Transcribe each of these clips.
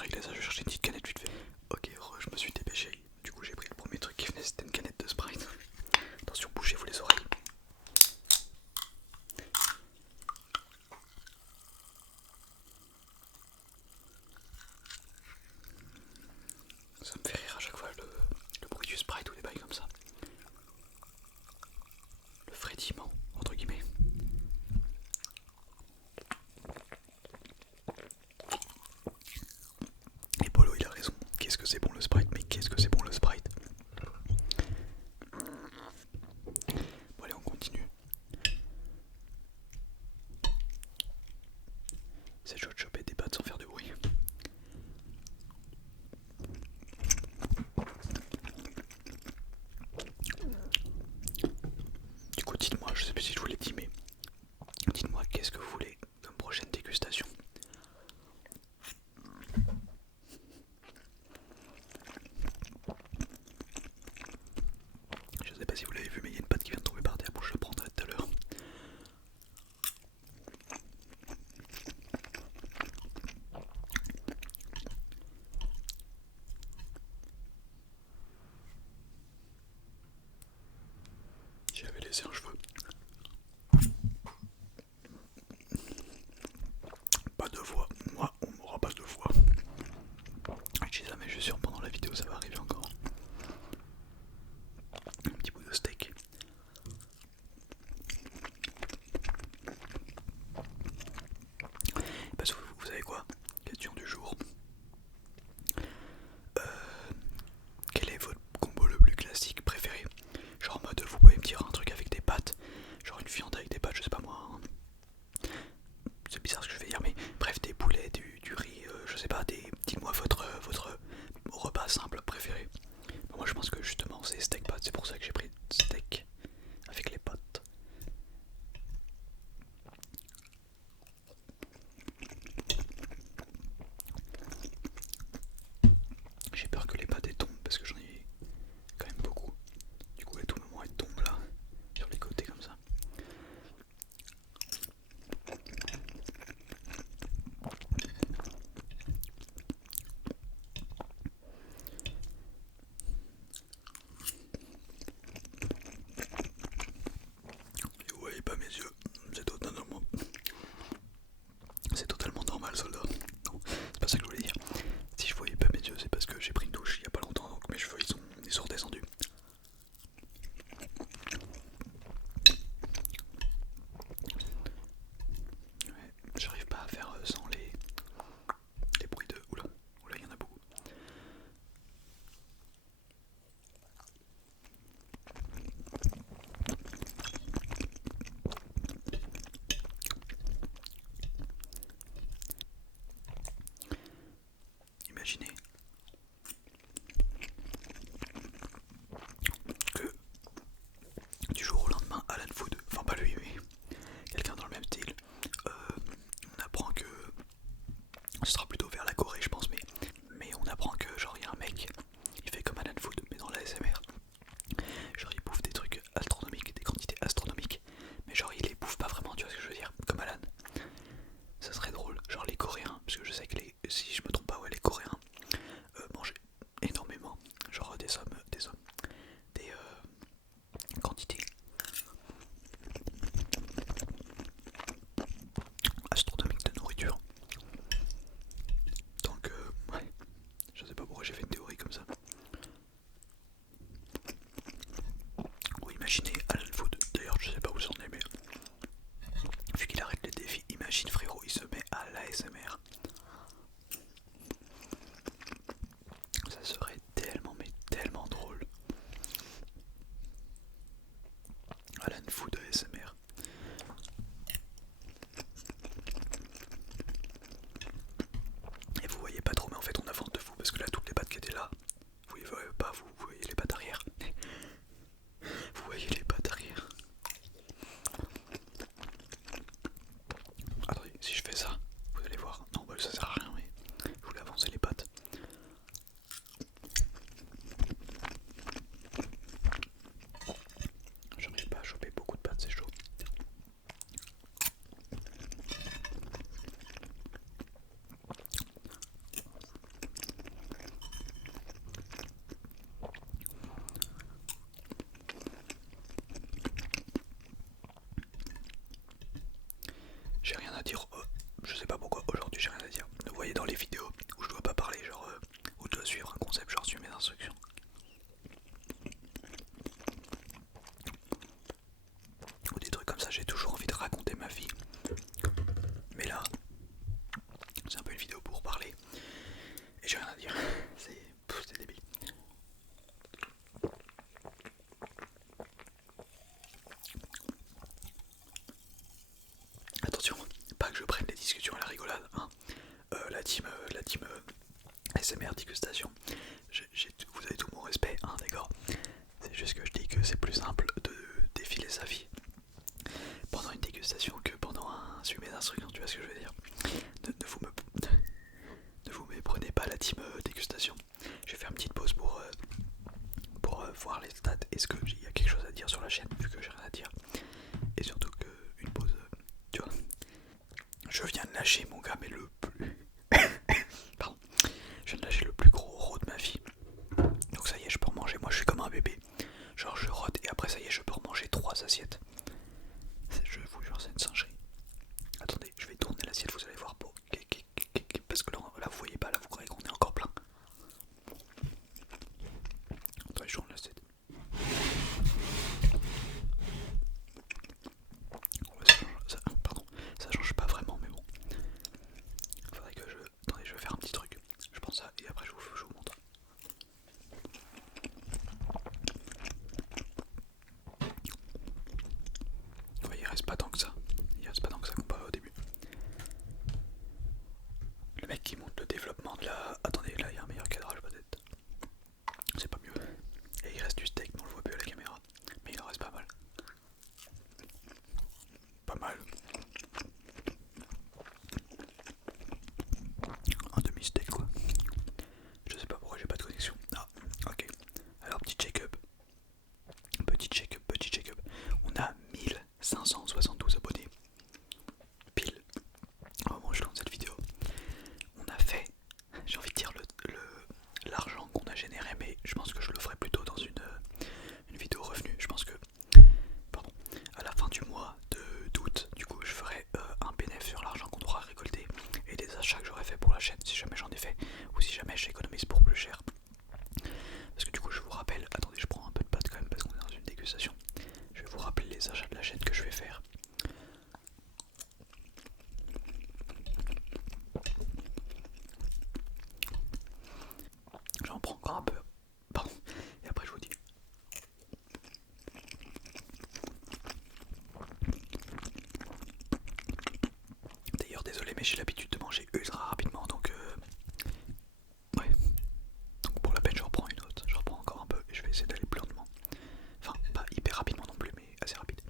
vais régler ça, je vais chercher une petite canette vite fait. Ok, je me suis dépêché. Du coup, j'ai pris le premier truc qui venait, c'était une canette de Sprite. Attention, bougez-vous les oreilles. Ça me fait rire à chaque fois le bruit du Sprite ou des bails comme ça. Le frétillement, entre guillemets. Et Polo, il a raison. Qu'est-ce que c'est bon le Sprite? Mais qu'est-ce que c'est bon le Sprite? Bon allez, on continue. C'est chaud de choper des pâtes sans faire de bruit. Du coup, dites-moi, je sais plus si je vous l'ai dit, mais dites-moi qu'est-ce que vous voulez comme prochaine dégustation. Je sais pas si vous l'avez vu, mais il y a une pâte qui vient de tomber par terre. Bon, je la prendrai tout à l'heure. J'avais laissé un cheveu. Pas de voix. Moi, on m'aura pas de voix. Je dis ça, mais je suis sûr pendant la vidéo ça va arriver encore. Un petit bout de steak. Parce que vous savez quoi? Question du jour. Quel est votre combo le plus classique préféré? Genre en mode vous pouvez me dire un truc avec des pâtes. Genre une viande avec des pâtes, je sais pas moi. C'est bizarre ce que je vais dire, mais bref, des poulets, du riz, je sais pas, dites-moi votre repas simple préféré. Moi je pense que justement c'est steak pâtes, c'est pour ça que j'ai pris steak avec les pâtes. J'ai peur que les pâtes elles tombent parce que j'en ai quand même beaucoup. Du coup à tout moment elles tombent là, sur les côtés comme ça. Et vous voyez pas mes yeux, c'est totalement normal soldat. Non, c'est pas ça que je voulais dire. Si je voyais pas mes yeux, c'est parce que j'ai pris une douche il y a pas longtemps, donc mes cheveux ils sont redescendus. Ouais, j'arrive pas à faire sans les bruits de... Oula, il y en a beaucoup. Imaginez que du jour au lendemain, Alan Food, enfin pas lui mais quelqu'un dans le même style, on apprend que ce sera plutôt vers la Corée je pense, mais on apprend que genre il y a un mec, il fait comme Alan Food mais dans la SMR. Genre il bouffe des trucs astronomiques, des quantités astronomiques, mais genre il les bouffe pas vraiment, tu vois ce que je veux dire, comme Alan. Ça serait drôle, genre les Coréens, parce que je sais que si je me trompe pas, ouais les Coréens mangent énormément, genre des quantités astronomiques de nourriture. Donc ouais, je sais pas pourquoi j'ai fait une théorie comme ça. Ou imaginez Alan Food, d'ailleurs je sais pas où c'en est, mais vu qu'il arrête les défis, imagine frérot, il se met à l'ASMR. Ça serait tellement mais tellement drôle. Alan Food ASMR. Et vous voyez pas trop, mais en fait on avance de fou parce que là toutes les pattes qui étaient là, dans les vidéos où je dois pas parler, genre où je dois suivre un concept, genre suivre mes instructions. Ou des trucs comme ça, j'ai toujours envie de raconter ma vie. Mais là, c'est un peu une vidéo pour parler. Et j'ai rien à dire. C'est débile. Attention, pas que je prenne les discussions à la rigolade, hein. La team SMR dégustation, vous avez tout mon respect, hein, d'accord. C'est juste que je dis que c'est plus simple de défiler sa vie pendant une dégustation que pendant un suivi d'instruction, tu vois ce que je veux dire. Ne vous méprenez pas la team dégustation. Je vais faire une petite pause pour voir les stats. Est-ce qu'il y a quelque chose à dire sur la chaîne vu que j'ai rien à dire. Et surtout qu'une pause, tu vois. Je viens de lâcher mon gars mais le plus... Pardon. Je viens de lâcher le plus gros raw de ma vie. Donc ça y est, je peux en manger. Moi je suis comme un bébé. Genre je rote et après ça y est, je peux en manger 3 assiettes. Je vous jure, c'est une singerie. Attendez, je vais tourner l'assiette, vous allez voir pour... Parce que là vous voyez pas, là vous croyez qu'on est encore plein. Attendez, je tourne l'assiette. Ça change pas vraiment, mais bon. Faudrait que je... Attendez, je vais faire un petit truc. Je pense ça et après je vous montre. Ouais, il reste pas tant que ça. Il reste pas tant que ça comparé au début. Le mec qui monte le développement de la... Attendez, là il y a un meilleur cadrage peut-être. C'est pas mieux. Et il reste du steak, mais on le voit plus à la caméra. Mais il en reste pas mal. Pas mal. Un demi-steak quoi. Je sais pas pourquoi j'ai pas de connexion. Ah, ok. Alors petit check-up. Petit check-up. On a 1572 abonnés. Pile. Au moment où je lance cette vidéo. On a fait, j'ai envie de dire l'argent qu'on a généré, mais je pense que je le ferai plutôt dans une vidéo revenu. Je pense que, pardon, à la fin du mois d'août, du coup, je ferai un bénéfice sur l'argent qu'on aura récolté et les achats que j'aurai fait pour la chaîne, si jamais j'en ai fait, ou si jamais j'économise pour plus cher. Parce que du coup, je vous rappelle, attendez, je prends un peu de pâte quand même parce qu'on est dans une dégustation. Je vais vous rappeler les achats de la chaîne que je vais faire. J'en prends encore un peu. Pardon. Et après je vous dis. D'ailleurs désolé mais j'ai l'habitude de manger ultra rapidement donc ouais. Donc pour la peine je reprends une autre. Je reprends encore un peu et je vais essayer d'aller plus lentement. Enfin pas hyper rapidement non plus mais assez rapide.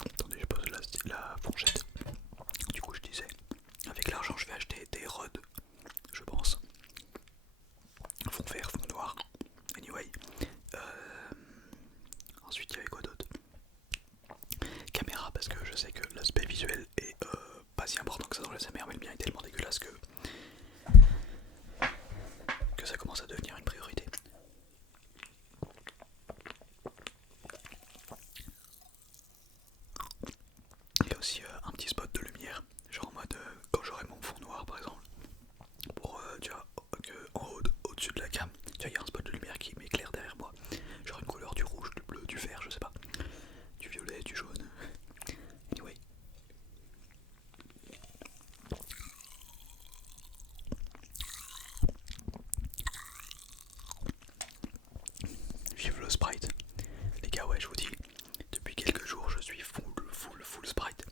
Attendez je pose la fourchette. Du coup je disais, avec l'argent je vais acheter des rods, je pense. Fond vert, fond noir. Anyway. Ensuite il y avait quoi d'autre? Caméra parce que je sais que l'aspect visuel est pas si important que ça dans les ASMR, mais le mien est tellement dégueulasse que ça commence à devenir une priorité. Il y a aussi un petit spot de lumière, genre en mode quand j'aurai mon fond noir par exemple, pour tu vois, en haut, au-dessus de la cam, tu vois, il y a un spot de lumière qui m'éclaire derrière moi, genre une couleur du rouge, du bleu, du vert, je sais pas, du violet, du jaune. Anyway. Vive le Sprite. Les gars, ouais, je vous dis, depuis quelques jours je suis full Sprite.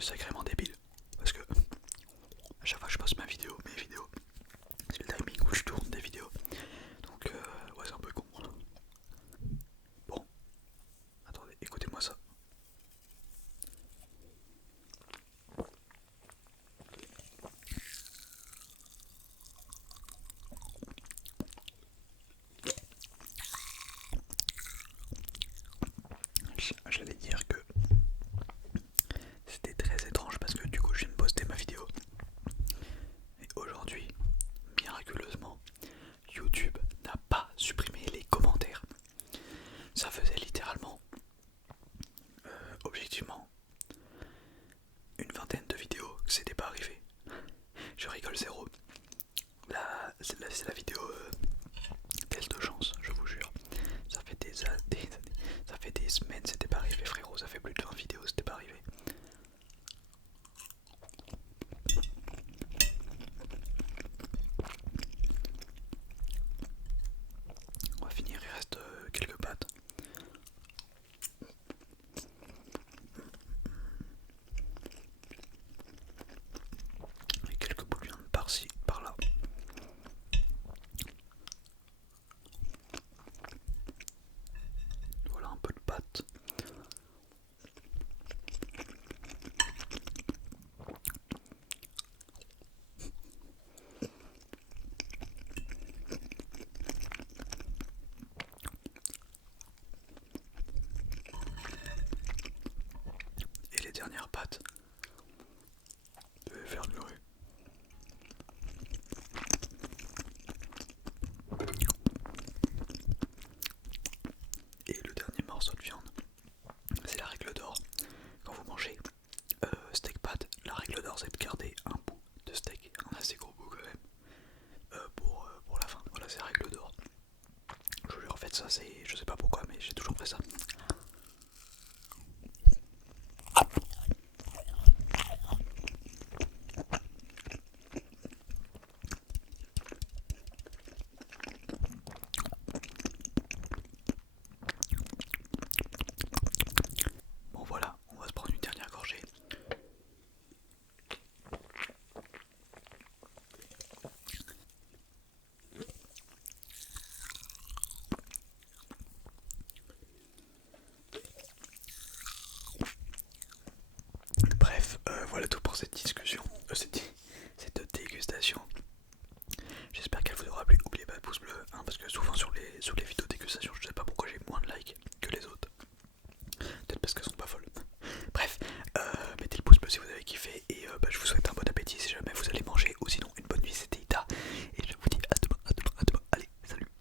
suis sacrément débile. Parce que à chaque fois que je poste mes vidéos, c'est le timing où je tourne des vidéos. Donc ouais, c'est un peu con. Bon, attendez, écoutez-moi ça. J'allais dire que c'était très étrange parce que du coup je viens de poster ma vidéo. Et aujourd'hui, miraculeusement, YouTube n'a pas supprimé les commentaires. Ça faisait littéralement, objectivement, une vingtaine de vidéos que c'était pas arrivé. Je rigole zéro. Là, c'est la vidéo test de chance, je vous jure. Ça fait des années, ça fait des semaines, c'était pas arrivé frérot. Ça fait plus de 20 vidéos, c'était pas arrivé. On va finir, il reste quelques pâtes. Et quelques bouillons par-ci, par-là. Voilà un peu de pâte. Et les dernières pâtes de faire durer. Et le dernier morceau de viande, c'est la règle d'or. Quand vous mangez steak pâte, la règle d'or c'est de garder un bout de steak, un assez gros bout quand même, pour la fin. Voilà, c'est la règle d'or. Je vous jure, en fait ça c'est, je sais pas pourquoi mais j'ai toujours fait ça.